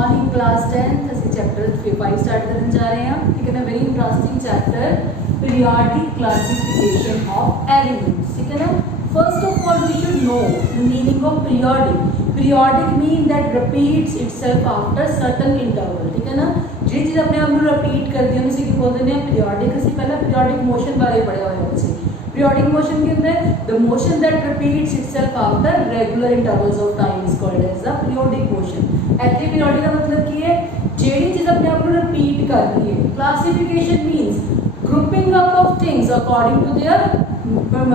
Morning class 10th ਅਸੀਂ chapter 5 start ਕਰਨ ਜਾ ਰਹੇ ਹਾਂ। ਠੀਕ ਹੈ ਨਾ, very interesting chapter periodic classification of elements. ਠੀਕ ਹੈ ਨਾ, first of all we should know the meaning of periodic. Periodic mean that repeats itself after certain interval। ठीक है ना, ਜਿਹੜੀ ਚੀਜ਼ ਆਪਣੇ ਆਪ ਨੂੰ ਰਿਪੀਟ ਕਰਦੀ ਹੈ ਉਹਨੂੰ ਅਸੀਂ ਕੀ ਬੋਲਦੇ ਹਾਂ, ਪੀਰੀਓਡਿਕ। ਅਸੀਂ ਪਹਿਲਾਂ ਪੀਰੀਓਡਿਕ ਮੋਸ਼ਨ ਬਾਰੇ ਪੜ੍ਹਿਆ ਹੋਇਆ ਸੀ। Periodic motion ਕੀ ਹੁੰਦਾ ਹੈ? The motion that repeats itself after regular intervals of time is called as the periodic motion। ਇੱਥੇ periodic ਦਾ ਮਤਲਬ ਕੀ ਹੈ? ਜਿਹੜੀ ਚੀਜ਼ ਆਪਣੇ ਆਪ ਨੂੰ ਰਿਪੀਟ ਕਰਦੀ ਹੈ। Classification means grouping up of things according to their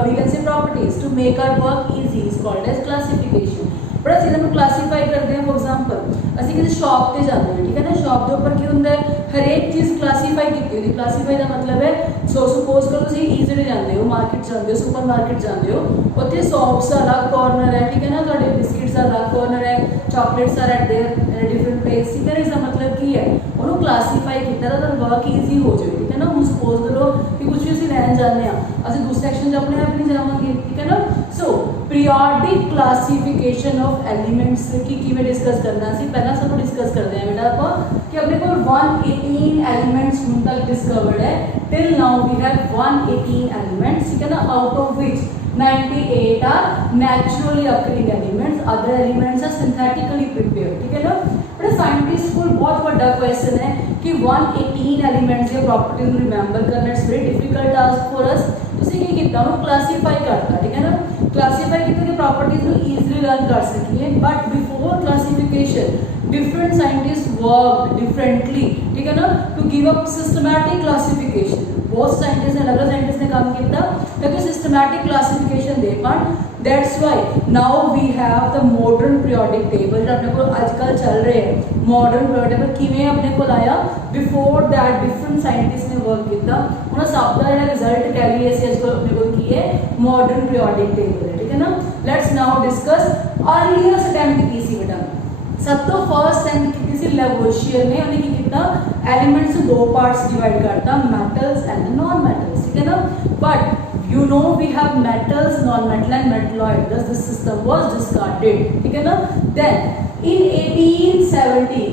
we can say properties to make our work easy is called as classification। बड़ा चीज़ों को क्लासीफाई करते हैं। फॉर एग्जाम्पल असी किसी शॉप पर जाते हैं, ठीक है ना, शॉप के ऊपर की होंगे हर एक चीज़ क्लासीफाई की होती। क्लासीफाई का मतलब है सपोज करो तुम ईजली जाते हो, मार्केट जाते हो, सुपर मार्केट जाते हो, उत्थे सॉप्स का अलग कॉर्नर है, ठीक है ना, थोड़े बिस्किट्स का अलग कॉर्नर है, chocolates are at their different place. ठीक है, इसका मतलब की है उन्होंने क्लासीफाई किया तो वर्क ईजी हो जाए। ठीक है ना, हम सपोज करो कि कुछ भी असं लैन जाते हैं, असं दूसरे सैक्शन अपने आप नहीं जावांगे। ठीक है ना, सो पीरियोडिक क्लासीफिकेशन ऑफ एलीमेंट्स की किवें डिस्कस करना सी पहला सब डिस्कस करते हैं बेटा आप कि अपने को 118 एलिमेंट्स हुण तक डिस्कवर्ड है। Till now we have 118 elements. ठीक है ना, out of which 98 are naturally occurring elements, other elements are synthetically prepared. ठीक है ना, बड़ा साइंटिस्ट को बहुत बड़ा क्वेश्चन है कि 118 एलिमेंट्स या प्रॉपर्टीज रिमेंबर करना it's very difficult task for us. ਤੁਸੀਂ ਕੀ ਕੀਤਾ, ਉਹਨੂੰ ਕਲਾਸੀਫਾਈ ਕਰਤਾ। ਠੀਕ ਹੈ ਨਾ, ਕਲਾਸੀਫਾਈ ਕੀਤਾ ਕਿ ਪ੍ਰੋਪਰਟੀਜ਼ ਨੂੰ ਈਜ਼ੀਲੀ ਲਰਨ ਕਰ ਸਕੀਏ। But before classification different scientist work differently. ठीक है ना, to give up systematic classification. बहुत साइंटिस्ट ने अलग अलग साइंटिस्ट ने काम किया ताकि सिस्टमैटिक क्लासिफिकेशन दे पान। That's why now we have the modern periodic table जो अपने को आजकल चल रहे हैं। मॉडर्न पीरियोडिक टेबल किवें अपने को आया, बिफोर दैट डिफरेंट साइंटिस्ट ने वर्क किया, उन्होंने सब का जो रिजल्ट कह लिए आजकल अपने को की है मॉडर्न पीरियोडिक टेबल है। ठीक है ना, let's now discuss earlier attempt की सी बेटा। सब तो फर्स्ट अटैम्प्ट की सी लैवोशियर ने उन्हें किया एलिमेंट्स दो पार्ट्स डिवाइड करता, मेटल्स एंड नॉन मेटल्स। ठीक है ना, but you know we have metals, non-metal and metalloid, thus this system was discarded। ठीक है ना, then in 1870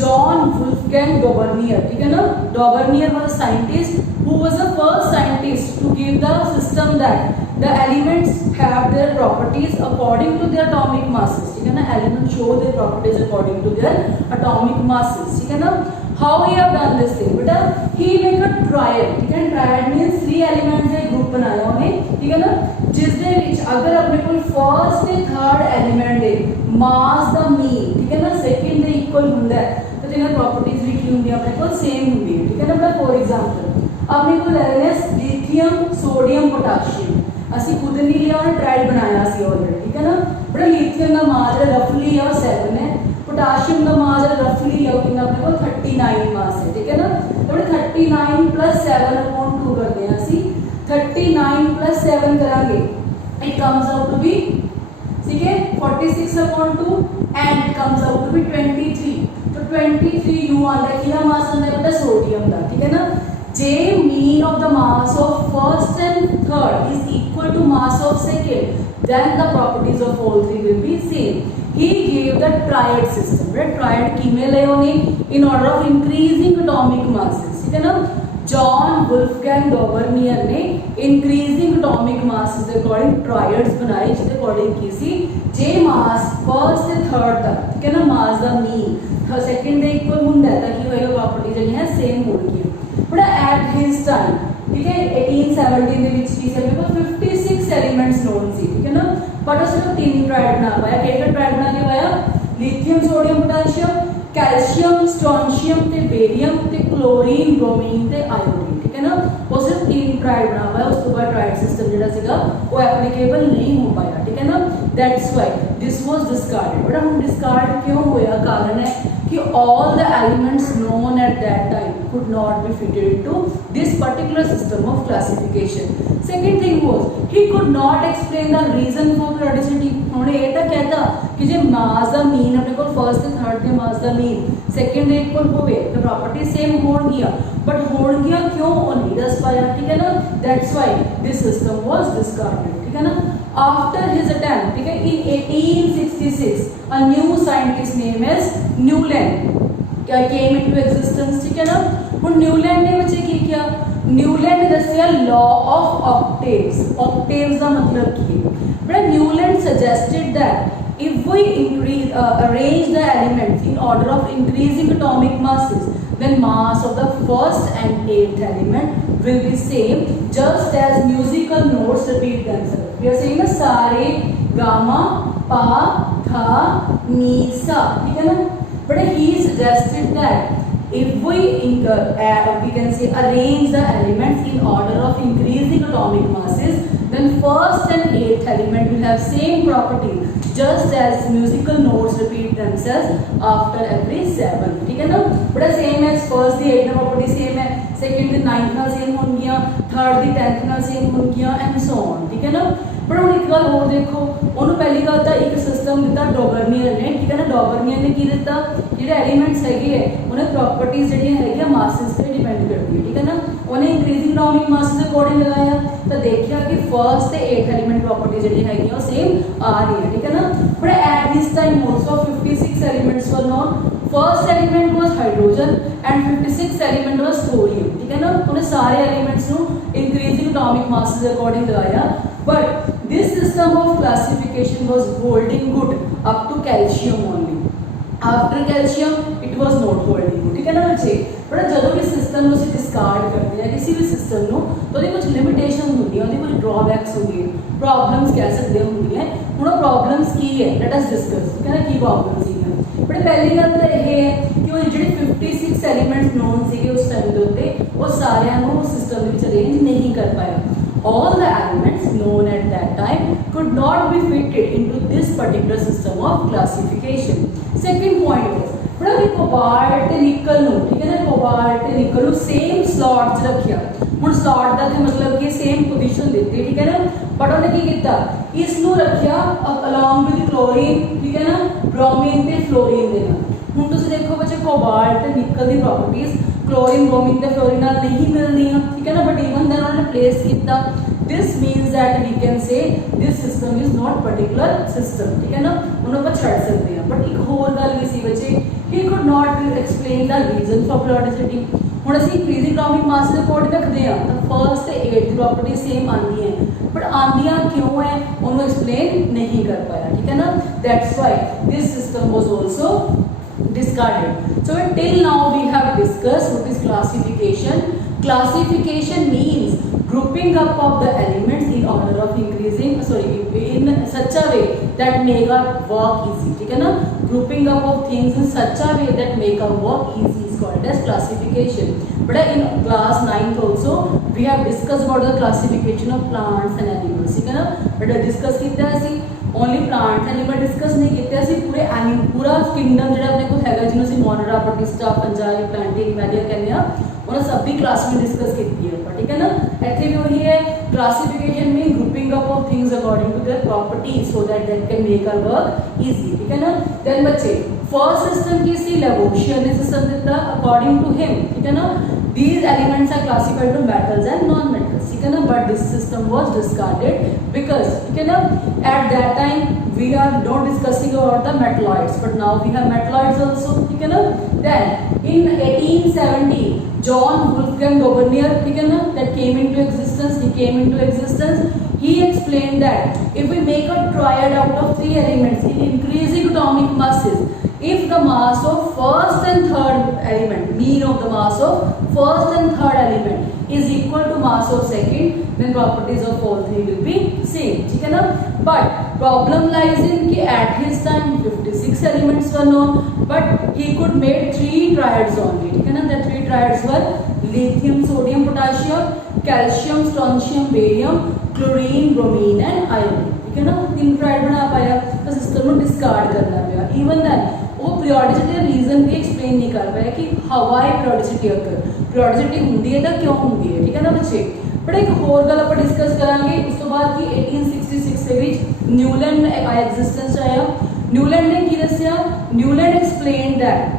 John Wolfgang Daubernier, ठीक है ना, Daubernier was a scientist who was the first scientist to give the system that the elements have their properties according to their atomic masses। ठीक है ना, elements show their properties according to their atomic masses। ठीक है ना, how he have done this thing बेटा, he make a triad। ठीक है, triad means 3 elements का ग्रुप बनाया उन्हें। ठीक है ना, जिस दे विच अगर अपने को फर्स्ट ते third element they mass the mean, ठीक है ना, सेकंड दे इक्वल हुंदा है तो जिन्हें प्रॉपर्टीज भी की हुंदी अपने को सेम हुंदी है। ठीक है ना, फॉर एग्जांपल अपने को ले रहे हैं लिथियम, सोडियम, पोटेशियम। ਅਸੀਂ खुद नहीं लिया और ट्राइड बनाया सी ऑलरेडी। ठीक है ना, बड़ा लिथियम का मास रफली है 7 है, पोटाशियम का मास रफली है अपने को 39 मास है। ठीक है ना, तो 39 + 7 अपॉन 2 करते हैं ਅਸੀਂ 39 + 7 करेंगे, it comes out to be, ठीक है, 46 upon 2 and it comes out to be 23। तो 23 यू आता है कितना मास आता है बेटा, सोडियम का। ठीक है ना, जे mean of the mass of first and third is equal to mass of second, then the properties of all three will be same। he gave the triad system। right, triad किमें ले उन्हें in order of increasing atomic masses। ठीक है ना, John Wolfgang डॉबर्नियर ने increasing atomic masses के according triads बनाए जिसके according की सी जे मास फर्स्ट से थर्ड तक, ठीक है ना, mass the mean second they equal हुंदा है ताकि वही प्रॉपर्टी जो है सेम होगी। बट एट हिज टाइम, ठीक है, 1870 ਦੇ ਵਿੱਚ ਕੀ ਸੀ अपने को 56 एलिमेंट्स नोन सी। ठीक है ना, बट उसने 3 ट्रायड बना पाया। किहड़ा ट्रायड बना के पाया, lithium, sodium, potassium, calcium, strontium ते बेरियम ते क्लोरीन, ब्रोमीन ते आयोडीन। ठीक है ना, वो सिर्फ 3 ट्रायड बना पाया। उस तो बाद ट्रायड सिस्टम जिहड़ा सीगा वो एप्लीकेबल नहीं हो पाया। ठीक है ना, that's why this was discarded. But हम डिस्कार्ड क्यों होया, कारण है कि all the elements known at that time could not be fitted into this particular system of classification। second thing was he could not explain the reason for periodicity। उन्होंने ये तक कहता कि जे मास दा मीन अपने को फर्स्ट ते थर्ड के मास दा मीन सेकंड दे इक्वल होवे तो प्रॉपर्टी सेम होणगियां, बट होणगियां क्यों वो नहीं दस पाया। ठीक है ना, that's why this system was discarded. ठीक है ना, after his attempt, ठीक है, in 1866 a new scientist name is Newland came into existence, ठीक है ना। ਹੁਣ न्यूलैंड ने बच्चे की किया, न्यूलैंड ने दसिया लॉ ऑफ ऑक्टेव्स। ऑक्टेव्स का मतलब की बड़ा Newland suggested that if we arrange the elements in order of increasing atomic masses, then mass of the first and eighth element will be same, just as musical notes repeat themselves. We are saying na sare gamma pa tha ni sa, ठीक है ना। But he suggested that if we can say arrange the elements in order of increasing atomic masses, then first and eighth element will have same property, just as musical notes repeat themselves after every seven, ठीक है ना। बड़ा same है, first दी 8 property same है, second दी 9 ਨਾਲ same होंगियां, third दी 10 ਨਾਲ same होंगियां and so on, ठीक है ना। पर ਹੁਣ ਇੱਕ ਗੱਲ ਹੋਰ ਦੇਖੋ, ਉਹਨੂੰ ਪਹਿਲੀ ਗੱਲ ਤਾਂ ਇੱਕ ਸਿਸਟਮ ਦਿੱਤਾ ਡੋਗਰਨੀਅਰ ਨੇ, ਠੀਕ ਹੈ ਨਾ। ਡੋਗਰਨੀਅਰ ਨੇ ਕੀ ਦਿੱਤਾ, ਜਿਹੜੇ ਐਲੀਮੈਂਟਸ ਹੈਗੇ ਹੈ ਉਹਨੇ ਪ੍ਰੋਪਰਟੀਜ਼ ਜਿਹੜੀਆਂ ਹੈਗੀਆਂ ਮਾਸਿਸ ਤੇ ਡਿਪੈਂਡ ਕਰਦੀ ਹੈ, ਠੀਕ ਹੈ ਨਾ। ਉਹਨੇ ਇੰਕਰੀਜ਼ਿੰਗ ਅਟੋਮਿਕ ਮਾਸ ਦੇ ਅਕੋਰਡਿੰਗ ਲਗਾਇਆ ਤਾਂ ਦੇਖਿਆ ਕਿ ਫਰਸਟ ਤੇ 8th ਐਲੀਮੈਂਟ ਪ੍ਰੋਪਰਟੀ ਜਿਹੜੀ ਹੈਗੀ ਉਹ ਸੇਮ ਆ ਰਹੀ ਹੈ, ਠੀਕ ਹੈ ਨਾ। But at this time also 56 elements were known. First element was hydrogen and 56th element was thorium, ठीक है ना। उन्हें सारे एलिमेंट्स नु इंक्रीजिंग एटॉमिक मासेस के अकॉर्डिंग लगाया, but this system of classification was holding good up to calcium only. After calcium it was not holding, ठीक है ना बच्चे। बट जो भी सिस्टम ਨੂੰ ਅਸੀਂ ਡਿਸਕਾਰਡ ਕਰਦੇ ਆ ਕਿਸੇ ਵੀ ਸਿਸਟਮ ਨੂੰ ਤਾਂ ਉਹਦੀ ਕੁਝ ਲਿਮਿਟੇਸ਼ਨਸ ਹੁੰਦੀਆਂ, ਉਹਦੀ ਕੁਝ ਡਰਾਬੈਕਸ ਹੁੰਦੀਆਂ, ਪ੍ਰੋਬਲਮਸ ਕਹਿ ਸਕਦੇ ਹੁੰਦੀਆਂ। ਹੁਣ ਉਹ ਪ੍ਰੋਬਲਮਸ ਕੀ ਹੈ, ਲੈਟ ਅਸ ਡਿਸਕਸ, ਠੀਕ ਹੈ ਨਾ, ਕੀ ਪ੍ਰੋਬਲਮ ਸੀਗੀਆਂ। ਬਟ ਪਹਿਲੀ ਗੱਲ ਤਾਂ ਇਹ ਹੈ ਕਿ ਉਹ ਜਿਹੜੇ 56 ਐਲੀਮੈਂਟਸ ਨੋਨ ਸੀਗੇ ਉਸ ਟਾਈਮ ਦੇ ਉੱਤੇ, ਉਹ ਸਾਰਿਆਂ ਨੂੰ ਸਿਸਟਮ ਦੇ ਵਿੱਚ ਅਰੇਂਜ ਨਹੀਂ ਕਰ ਪਾਇਆ। All the elements known at that time could not be fitted into this particular system of classification. Second point was बड़ा कि कोबाल्ट निकल नु, ठीक है ना, कोबाल्ट निकल नु सेम स्लॉट च रखिया। हुन स्लॉट दा ते मतलब कि सेम पोजीशन देती, ठीक है ना। बट उन्हें की कीता, इस नु रखिया along with क्लोरीन, ठीक है ना, ब्रोमीन ते फ्लोरीन दे नाल। हुन तुसीं देखो बच्चे cobalt nickel the properties chlorine bromine ते फ्लोरीन नाल नहीं मिलदियां, ठीक है ना। बट इवन देन उन्होंने रिप्लेस किया, this means that we can say this system is not particular system, ठीक है ना, उन्होंने पर छड़ सकते हैं। बट एक होर गल भी सी बच्चे, he could not explain the reason for periodicity। ਹੁਣ ਅਸੀਂ इंक्रीजिंग एटॉमिक मास ਦੇ ਕੋਡ ਰੱਖਦੇ ਆ ਤਾਂ ਫਰਸਟ ਤੇ 8th ਪ੍ਰੋਪਰਟੀ ਸੇਮ ਆਂਦੀ ਹੈ, ਬਟ ਆਂਦੀਆਂ ਕਿਉਂ ਹੈ ਉਹਨੂੰ ਐਕਸਪਲੇਨ ਨਹੀਂ ਕਰ ਪਾਇਆ, ਠੀਕ ਹੈ ਨਾ। that's why this system was also discarded. So till now we have discussed what is classification. Classification means grouping up of the elements in order of increasing in such a way that make our work easy, ठीक है ना। grouping up of things in such a way that make our work easy is called as classification. But in class 9th also we have discussed about the classification of plants and animals, ठीक है ना। but discuss किया सी only plants animal discuss नहीं किया सी, पूरा kingdom ਜਿਹੜਾ ਆਪਣੇ ਕੋਲ ਹੈਗਾ ਜਿਹਨੂੰ ਅਸੀਂ ਮੋਨਰਾ ਪ੍ਰੋਟਿਸਟਾ ਫੰਜਾਈ ਪਲਾਂਟਿੰਗ ਵੈਲਿਆ ਕਹਿੰਦੇ ਆ, ਉਹਨਾਂ ਸਭ ਦੀ ਕਲਾਸ ਵਿੱਚ ਡਿਸਕਸ ਕੀਤੀ ਹੈ, ਠੀਕ ਹੈ ਨਾ। ਇੱਥੇ ਵੀ ਉਹੀ ਹੈ, classification mean grouping up of things according to their properties so that that can make our work easy, ठीक है ना। देन बच्चे फर्स्ट सिस्टम की सी लैवोशियर ने सिस्टम दिया अकॉर्डिंग टू हिम, ठीक है ना। these elements are classified to metals and non metals, ठीक है ना। but this system was discarded because, ठीक है ना, at that time we are not discussing about the metalloids, but now we have metalloids also, ठीक है ना। then in 1870 John Wolfgang Daubenir, ठीक है ना, that came into existence. He explained that if we make a triad out of 3 elements in increasing atomic masses, if the mass of first and third element, mean of the mass of first and third element is equal to mass of second, then properties of all three will be same, ठीक है ना। but problem lies in कि at his time 56 elements were known, but he could make 3 triads only, ठीक है ना। the 3 triads were lithium sodium potassium, calcium strontium barium, chlorine bromine and iron, ठीक है ना। 3 triad बना पाया तो सिस्टम को डिस्कार्ड करना पड़ा। इवन दैन वो पीरियोडिसिटी का रीजन भी एक्सप्लेन नहीं कर पाया कि हवाई पीरियोडिसिटी अगर पीरियोडिसिटी होंगी है तो क्यों होंगी है, ठीक है ना बच्चे। बट एक होर गल आप डिस्कस करांगे उस तो बाद कि 1866 के विच न्यूलैंड एग्जिस्टेंस आया। न्यूलैंड ने की दसिया, Newlands explain that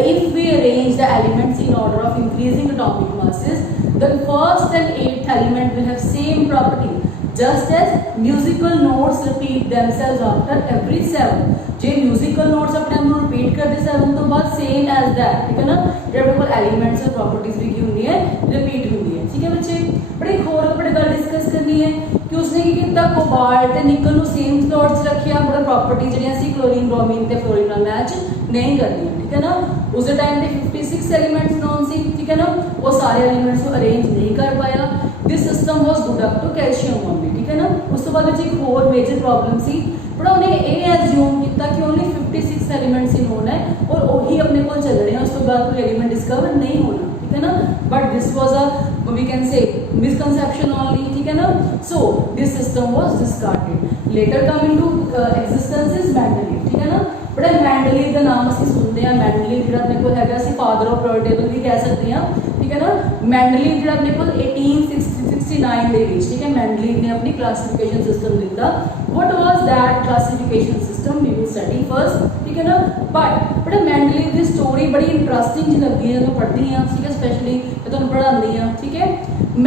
if we arrange the elements in order of increasing atomic masses, then first and 8th element will have same property, just as musical notes repeat themselves after every 7 जे musical notes अपने आप में repeat करते 7 तो बाद same as that ठीक है ना जो अपने को एलिमेंट्स और प्रॉपर्टीज भी की होंगी है रिपीट होंगी है ठीक है बच्चे। बट एक होर अपने गल डिस्कस करनी है कि उसने की किया कोबाल्ट ते निकल नु सेम स्लॉट्स रखिया बड़ा प्रॉपर्टी ਜਿਹੜੀਆਂ ਸੀ क्लोरीन ब्रोमीन ते फ्लोरीन ਨਾਲ मैच नहीं करनी ठीक है ना। उस टाइम पे 56 एलिमेंट्स नोन सी ठीक है ना वो सारे एलिमेंट्स को अरेंज नहीं कर पाया। This system was good up to calcium only ठीक है ना। उस तो बाद एक होर मेजर प्रॉब्लम सी पर उन्हें ये एज्यूम किया कि ओनली 56 एलिमेंट्स ही नोन है और वही अपने को चल रहे हैं उस तो बाद कोई एलिमेंट डिस्कवर नहीं होना ठीक है ना। But this was a we can say misconception only ठीक है ना। So this system was discarded later coming to existence is Mendeleev ठीक है ना। बड़ा मेंडलीव का नाम असं सुनते हैं मेंडलीव जो अपने को है फादर ऑफ पीरियोडिक टेबल भी कह सकते हैं ठीक है ना। मेंडलीव जो अपने को 1869 ਦੇ ਵਿੱਚ ठीक है मेंडलीव ने अपनी क्लासिफिकेशन सिस्टम दिता। What was that classification system we will study first ठीक है ना। बट बड़ा मेंडलीव की स्टोरी बड़ी इंटरेस्टिंग जी लगती है जो पढ़ती हैं ठीक है स्पेशली जो तुम पढ़ाती हैं ठीक है।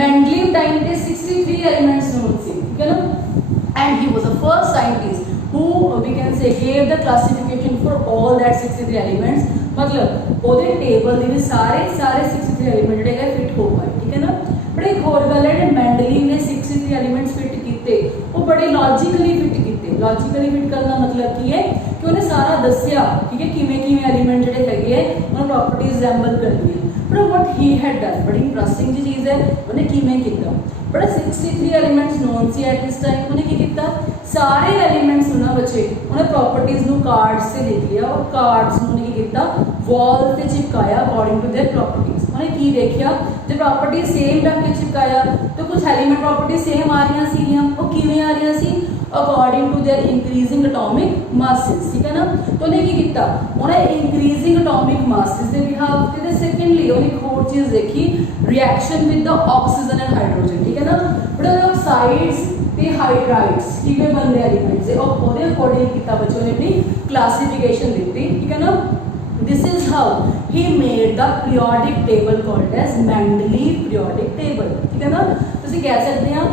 मेंडलीव टाइम पे 63 एलिमेंट्स नोन सी ठीक है ना and he was the first scientist who we can say gave the classification for all that 63 elements मतलब ਉਹਦੇ ਟੇਬਲ ਦੇ ਵਿੱਚ ਸਾਰੇ 63 ਐਲੀਮੈਂਟ ਜਿਹੜੇ ਹੈ ਫਿਟ ਹੋ ਪਾਏ ਠੀਕ ਹੈ ਨਾ। ਬੜੇ ਇੱਕ ਹੋਰ ਗੱਲ ਹੈ ਜਿਹੜੇ ਮੈਂਡਲੀਵ ਨੇ 63 ਐਲੀਮੈਂਟਸ ਫਿਟ ਕੀਤੇ ਉਹ ਬੜੇ ਲੌਜੀਕਲੀ ਫਿਟ ਕੀਤੇ। ਲੌਜੀਕਲੀ ਫਿਟ ਕਰਨ ਦਾ ਮਤਲਬ ਕੀ ਹੈ ਕਿ ਉਹਨੇ ਸਾਰਾ ਦੱਸਿਆ ਠੀਕ ਹੈ ਕਿਵੇਂ ਕਿਵੇਂ ਐਲੀਮੈਂਟ ਜਿਹੜੇ ਹੈਗੇ ਹੈ ਉਹਨਾਂ ਪ੍ਰੋਪਰਟੀਜ਼ ਰਿਜ਼ੈਂਬਲ ਕਰਦੀਆਂ। ਪਰ what he had done ਬੜੀ ਇੰਟਰਸਟਿੰਗ ਜੀ ਚੀਜ਼ ਹੈ ਉਹਨੇ ਕਿਵੇਂ ਕੀਤਾ। बड़ा 63 elements known see at this time उन्हें की किया सारे एलिमेंट्स ना बचे उन्हें प्रॉपर्टीज नु कार्ड्स से लिख लिया और कार्ड्स नु उन्हें की किया वॉल से चिपकाया अकॉर्डिंग टू देयर प्रॉपर्टीज। उन्हें की देखिया जो प्रॉपर्टीज सेम रख के चिपकाया तो कुछ एलिमेंट प्रॉपर्टीज सेम आ रही सी वो किवें आ रही सी according to their increasing atomic masses ठीक है ना। तो उन्हें की किया उन्हें इंक्रीजिंग एटॉमिक मासेस के बिहाफ ते सेकेंडली उन्हें एक होर चीज़ देखी reaction with the oxygen and hydrogen ठीक है ना। बट ऑक्साइड्स ते हाइड्राइड्स किवें बनते एलिमेंट्स है और ਉਹਦੇ अकॉर्डिंग किया बच्चों ने अपनी क्लासिफिकेशन दी ठीक है ना। This is how he made the periodic table called as Mendeleev periodic table ठीक है ना। ਤੁਸੀਂ कह सकते हैं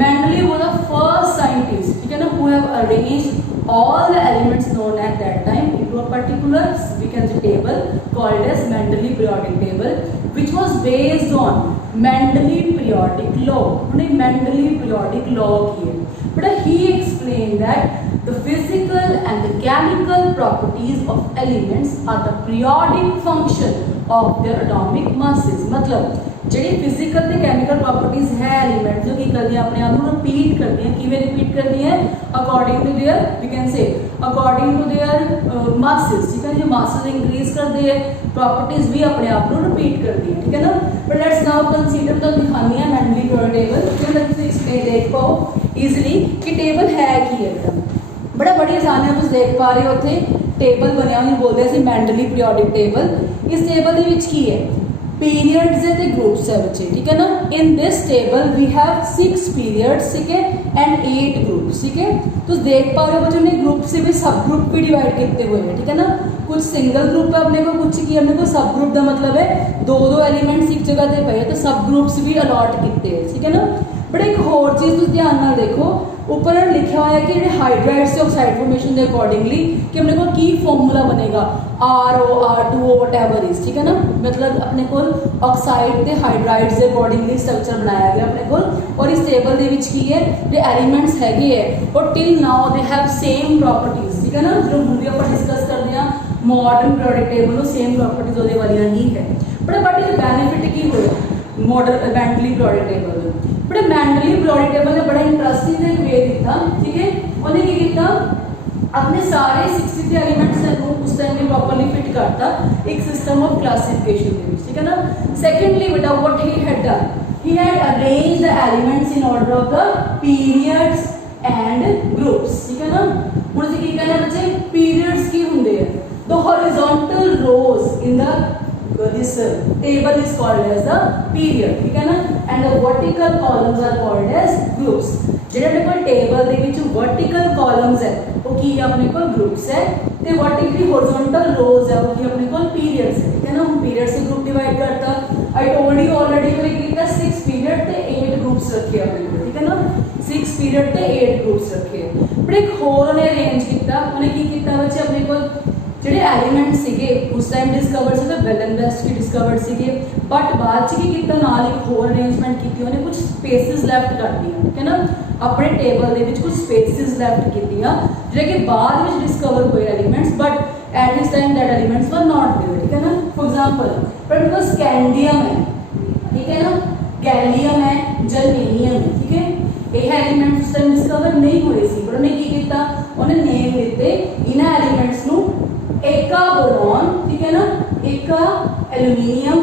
Mendeleev was the first scientist ठीक है ना who have arranged all the elements known at that time into a particular we can say table called as Mendeleev periodic table which was based on Mendeleev periodic law। उन्हें Mendeleev periodic law किए but he explained that the physical and the chemical properties of elements are the periodic function of their atomic masses। मतलब ਜਿਹੜੀ physical ਤੇ chemical properties ਹੈ element ਜੋ ਕੀ ਕਰਦੀਆਂ ਆਪਣੇ ਆਪ ਨੂੰ ਰਿਪੀਟ ਕਰਦੀਆਂ ਕਿਵੇਂ ਰਿਪੀਟ ਕਰਦੀਆਂ according to their we can say according to their masses ਠੀਕ ਹੈ ਜੋ ਮਾਸਸ ਇੰਕਰੀਜ਼ ਕਰਦੇ ਹੈ प्रॉपर्टीज भी अपने आप को रिपीट करती है ठीक है ना। बट लेट्स नाउ कंसीडर तो दिखानी है मेंडलीव periodic टेबल फिर तुम इसमें देख पाओ इजीली कि टेबल है की एकदम बड़ा बड़ी आसानी है तुम देख पा रहे हो उत्थे टेबल बनया हुआ बोलते हैं मेंडलीव periodic टेबल। इस टेबल के विच की है पीरियड्स है ग्रुप्स है बच्चे ठीक है ना। In this table we have 6 periods ठीक है एंड 8 ग्रुप्स ठीक है। तो देख पा रहे हो बच्चों ने ग्रुप से भी सब ग्रुप भी डिवाइड किए हुए हैं ठीक है ना। कुछ सिंगल ग्रुप है अपने को कुछ की अपने को सब ग्रुप का मतलब है दो एलिमेंट्स एक जगह पे पे तो सब ग्रुप्स भी अलॉट किए हैं ठीक है ना। बट एक होर चीज़ तुम ध्यान नाल देखो ऊपर लिखा हुआ है कि हाइड्राइड्स से ऑक्साइड फॉर्मेशन के अकॉर्डिंगली कि अपने को की फॉर्मूला बनेगा RO R2O वटएवर इज ठीक है ना। मतलब अपने को ऑक्साइड के हाइड्राइड्स के अकॉर्डिंगली स्ट्रक्चर बनाया गया अपने को और इस टेबल के विच की है जो एलीमेंट्स हैगे है और till now they have same properties ठीक है ना। जो हम भी आप डिस्कस करते हैं modern periodic table same properties वो वाली ही है। बट एक बेनिफिट की हो मॉडर्न Mendeleev periodic टेबल बड़े Mendeleev periodic टेबल ने बड़ा इंटरेस्टिंग एक वे दिता ठीक है। उन्हें की किया अपने सारे 63 एलिमेंट्स को उस टाइम में प्रॉपर्ली फिट करता एक सिस्टम ऑफ क्लासिफिकेशन ठीक है ना। सेकेंडली बेटा what he had done he had arranged the elements in order of the periods and groups ठीक है ना। हुण ਅਸੀਂ ਕੀ कहना बच्चे पीरियड्स की होंगे the horizontal rows in the this table is called as the period ठीक है ना and the vertical columns are called as groups। ਜਿਹੜੇ ਆਪਣੇ ਕੋਲ ਟੇਬਲ ਦੇ ਵਿੱਚ vertical columns ਹੈ ਉਹ ਕੀ ਹੈ ਆਪਣੇ ਕੋਲ groups ਹੈ ਤੇ vertically horizontal rows ਹੈ ਉਹ ਕੀ ਆਪਣੇ ਕੋਲ periods ਹੈ ठीक है ना। हम periods से group divide करता I told you already मैंने किया 6 period ਤੇ 8 groups रखे अपने को ठीक है ना। 6 ग्रुप्स रखे पर एक होर उन्हें अरेंज किया उन्हें की किया बच्चे अपने को ਜਿਹੜੇ ਐਲੀਮੈਂਟ ਸੀਗੇ ਉਸ ਟਾਈਮ ਡਿਸਕਵਰਡ ਸੀ ਤਾਂ well and best Ki discovered ਸੀਗੇ ਬਟ ਬਾਅਦ ਚ ਕੀ ਕੀਤਾ ਨਾਲ ਇੱਕ ਹੋਰ ਅਰੇਂਜਮੈਂਟ ਕੀਤੀ ਉਹਨੇ ਕੁਝ ਸਪੇਸਿਸ ਲੈਫਟ ਕਰਤੀਆਂ ਠੀਕ ਹੈ ਨਾ ਆਪਣੇ ਟੇਬਲ ਦੇ ਵਿੱਚ ਕੁਝ ਸਪੇਸਿਸ ਲੈਫਟ ਕੀਤੀਆਂ ਜਿਹੜੇ ਕਿ ਬਾਅਦ ਵਿੱਚ ਡਿਸਕਵਰ ਹੋਏ elements but at this time that elements ਵਰ ਨਾਟ देयर ठीक है ना फॉर एग्जांपल पर बिकॉज स्कैंडियम है ठीक है ना गैलियम है जर्मेनियम है ठीक है ਇਹ ਐਲੀਮੈਂਟਸ ਉਸ ਟਾਈਮ ਡਿਸਕਵਰ ਨਹੀਂ ਹੋਏ ਸੀ ਪਰ ਉਹਨੇ ਕੀ ਕੀਤਾ ਉਹਨੇ ਨੇਮ ਦਿੱਤੇ ਇਹਨਾਂ ਐਲੀਮੈਂਟਸ ਨੂੰ एका बोरॉन ठीक है ना एका एल्यूमिनियम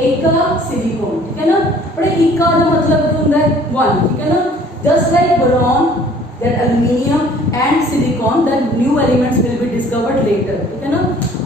एका सिलिकॉन ठीक है ना पर एका का मतलब क्या होता है वन ठीक है ना just like boron that aluminium and silicon that new elements will be discovered later ठीक है ना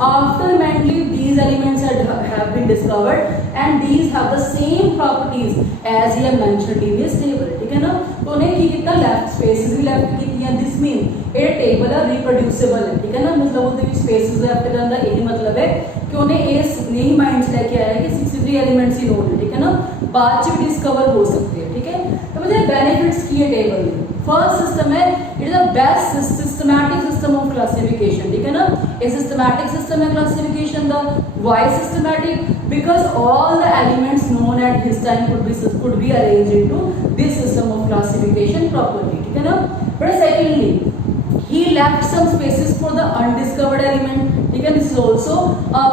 after mentally these elements have been discovered and these have the same properties as he have mentioned in his table ठीक है ना तो उन्हें की किया लेफ्ट स्पेसेस भी लेफ्ट कीतियां दिस मीन ये टेबल है रिप्रोड्यूसिबल है ठीक है ना मतलब ਉਹਦੇ ਵਿੱਚ स्पेसेस लेफ्ट ਕਰਨ ਦਾ ਇਹ ਮਤਲਬ ਹੈ कि उन्हें इस नहीं माइंड्स लेके आया कि 63 एलिमेंट्स ही नोट है ठीक है ना बाद में डिस्कवर हो सकते हैं ठीक है तो मुझे बेनिफिट्स की है टेबल फर्स्ट सिस्टम है it is the best systematic system of classification ठीक है ना ये सिस्टमैटिक सिस्टम है classification the why systematic because all the elements known at his time could be arranged into this system of classification properly ठीक है ना but secondly he left some spaces for the undiscovered element ठीक है this is also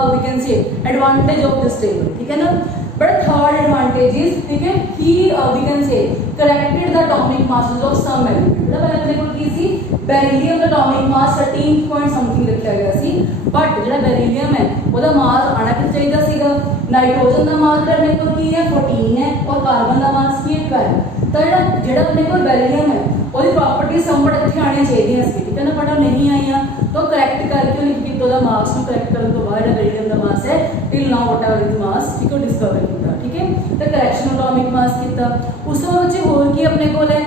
we can say advantage of this table ठीक है ना but third advantage is ठीक है he we can say corrected the atomic masses of some element मतलब पहले अपने को की सी बेरिलियम ਦਾ atomic mass 13 point something ਰੱਖਿਆ ਗਿਆ ਸੀ but ਜਿਹੜਾ बेरिलियम है ਉਹਦਾ ਮਾਸ ਆਣਾ ਕਿ ਚਾਹੀਦਾ ਸੀਗਾ ਨਾਈਟ੍ਰੋਜਨ ਦਾ ਮਾਸ ਜਿਹੜਾ ਆਪਣੇ ਕੋਲ ਕੀ ਹੈ 14 ਹੈ ਔਰ ਕਾਰਬਨ ਦਾ ਮਾਸ ਕੀ ਹੈ 12 ਤਾਂ ਜਿਹੜਾ ਆਪਣੇ ਕੋਲ बेरिलियम है ਉਹਦੀ ਪ੍ਰੋਪਰਟੀ ਸੰਬੜ ਇੱਥੇ ਆਣੀ ਚਾਹੀਦੀਆਂ ਸੀ ਠੀਕ ਹੈ ਨਾ ਬਟ ਉਹ ਨਹੀਂ ਆਈਆਂ ਤਾਂ ਕਰੈਕਟ ਕਰਕੇ ਉਹਨੇ ਕੀ ਕੀਤਾ ਉਹਦਾ ਮਾਸ ਨੂੰ ਕਰੈਕਟ ਕਰਨ ਤੋਂ ਬਾਅਦ ਜਿਹੜਾ बेरिलियम ਦਾ ਮਾਸ ਹੈ ਟਿਲ ਨਾਓ ਵਟਐਵਰ ਇਟ ਮਾਸ ਠੀਕ ਹੈ ਡਿਸਕਵਰ ਕੀਤਾ ਠੀਕ ਹੈ ਤਾਂ ਕਰੈਕਸ਼ਨ ਐਟੋਮਿਕ ਮਾਸ ਕੀਤਾ ਉਸ ਤੋਂ ਵਿੱਚ ਹੋਰ ਕੀ ਆਪਣੇ ਕੋਲ ਹੈ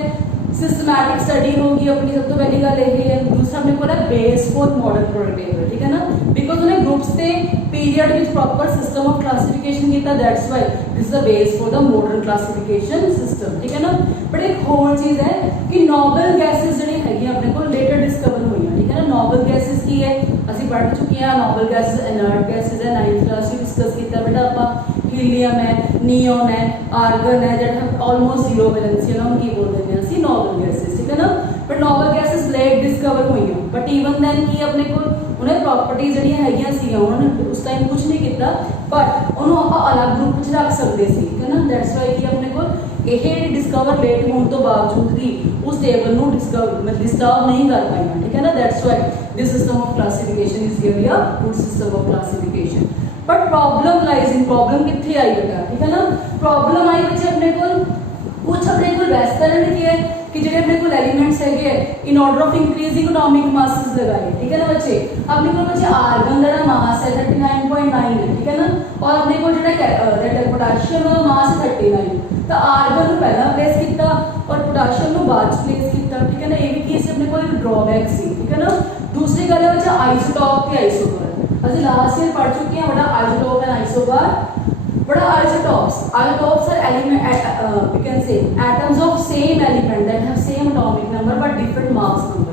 सिस्टमैटिक स्टडी होगी अपनी सब तो पहली गल यही है दूसरा अपने को base for modern product table ठीक है ना बिकॉज उन्हें ग्रुप्स से पीरियड विच प्रॉपर सिस्टम ऑफ क्लासिफिकेशन किया that's why this is the base for the modern classification system ठीक है ना बट एक होर चीज़ है कि नोबल गैसेस जी है अपने को लेटर डिस्कवर हुई ठीक है ना नोबल गैसेस की है असं पढ़ चुके हैं नोबल गैसेस इनर्ट गैसेस है 9th क्लास में डिस्कस किया बेटा आप हीलियम है नियॉन है आर्गन है जो ऑलमोस्ट जीरो वैलेंसी है उनकी बोल देते हैं असं नोबल गैसेस ठीक है ना but noble gases late discover हुई बट ईवन दैन की अपने को उन्हें प्रॉपर्टीज जी उन्होंने उस टाइम कुछ नहीं किया बट उन्होंने आप अलग ग्रुप च रख सकते थे ठीक है ना दैट्स वाई कि अपने को यह डिस्कवर लेट होने तो बावजूद भी उस टेबल को डिस्टर्ब नहीं कर पाई ठीक है ना that's why this system of classification is really a good system of classification but problem lies in problem कितने आई बेटा ठीक है ना प्रॉब्लम आई बच्चे अपने को कुछ अपने को वेस्टर्न किया है कि जो अपने को एलिमेंट्स है in order of increasing atomic masses लगाए ठीक है ना बच्चे अपने को बच्चे आर्गन का मास है 39.9 है ठीक है ना और अपने को जो पोटाशियम का मास है 39 तो आर्गन पहला प्लेस किया और पोटाशियम को बाद प्लेस किया ठीक है ना ये भी केस अपने को एक ड्रॉबैक सी ठीक है ना दूसरी गल है बच्चा आइसोटॉप के आइसोबार असं लास्ट ईयर पढ़ चुके हैं बड़ा आइसोटॉप एंड आइसोबार बड़ा isotopes are element we can say atoms of same element that have same atomic number but different mass number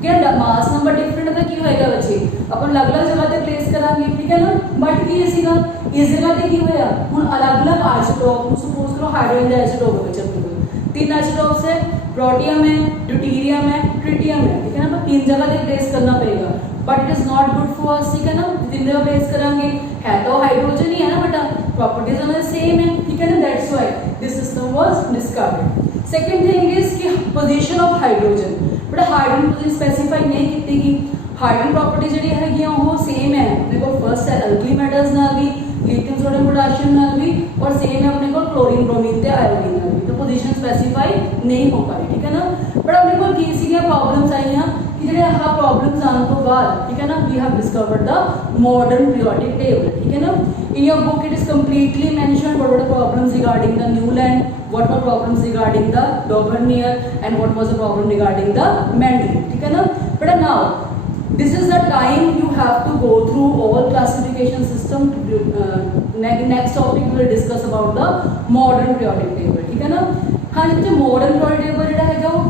क्या मास नंबर डिफरेंट है की होएगा बच्चे अपन अलग-अलग जगह पे प्लेस करांगे ठीक है ना बट की सीगा इस जगह पे की होया हुन अलग-अलग आइसोटॉप सपोज करो हाइड्रोजन का आइसोटॉप है बच्चे तीन आइसोटॉप्स है प्रोटियम है ड्यूटेरियम है ट्रिटियम है ठीक है ना तो तीन जगह पे प्लेस करना पड़ेगा but it is not good for us ठीक है ना तीन जगह प्लेस करांगे है तो हाइड्रोजन ही है ना बेटा प्रॉपर्टीज हमारे सेम है ठीक है ना that's why this system was discovered second thing is कि position of hydrogen but hydrogen position specify नहीं की गई हाइड्रोजन प्रॉपर्टी जी है वो सेम है अपने को फर्स्ट है अल्कली मेटल्स नाल भी लिथियम सोडियम पोटेशियम नाल भी और सेम है अपने को क्लोरीन ब्रोमीन ते आयोडीन नाल भी तो पोजीशन स्पेसिफाई नहीं हो पाई ठीक है ना बट अपने को की सी प्रॉब्लम्स आई कि जो प्रॉब्लम्स आने तो बाद ठीक है ना we have discovered the modern periodic table ठीक है ना in your book it is completely mentioned what were the problems regarding the Newland what were problems regarding the Dauvernier and what was the problem regarding the Mendeleev ठीक है ना but now this is the time you have to go through all classification system next topic we will discuss about the modern periodic table ठीक है ना हाँ जितने modern world table ਜਿਹੜਾ ਹੈਗਾ ਉਹ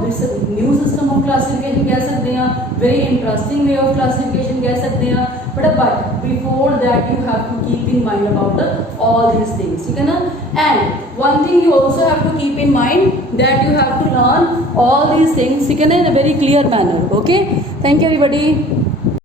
ਨਿਊ ਸਿਸਟਮ ਆਫ ਕਲਾਸੀਫਿਕੇਸ਼ਨ ਕਹਿ ਸਕਦੇ ਹਾਂ, very interesting way of classification ਕਹਿ ਸਕਦੇ ਹਾਂ, but before that you have to keep in mind about all these things, ठीक है ना. And one thing you also have to keep in mind that you have to learn all these things, ठीक है ना, in a very clear manner. Okay, thank you everybody.